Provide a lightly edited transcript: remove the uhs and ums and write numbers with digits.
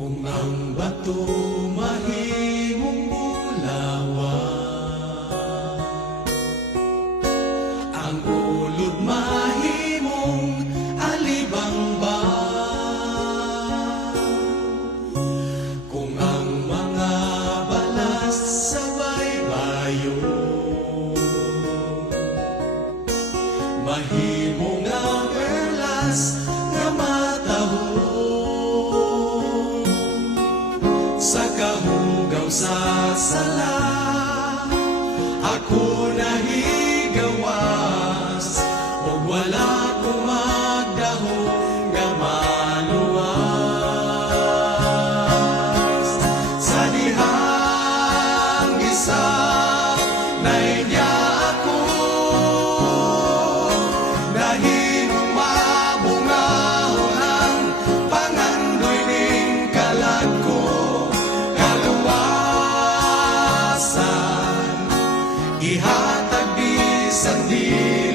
Kung ang bato mahimong bulawan, ang ulod mahimong alibang-bang. Kung ang mga balas sa baybayon mahimong ang perlas nga matahon, sa kahunggaw sa sala ako nahigawas, ug wala ko magdahong nga maluwas. Sa dihang isa nainya ako, nahimong mabungahon ang pangandoy ning kalag ko. Ihatag bisan di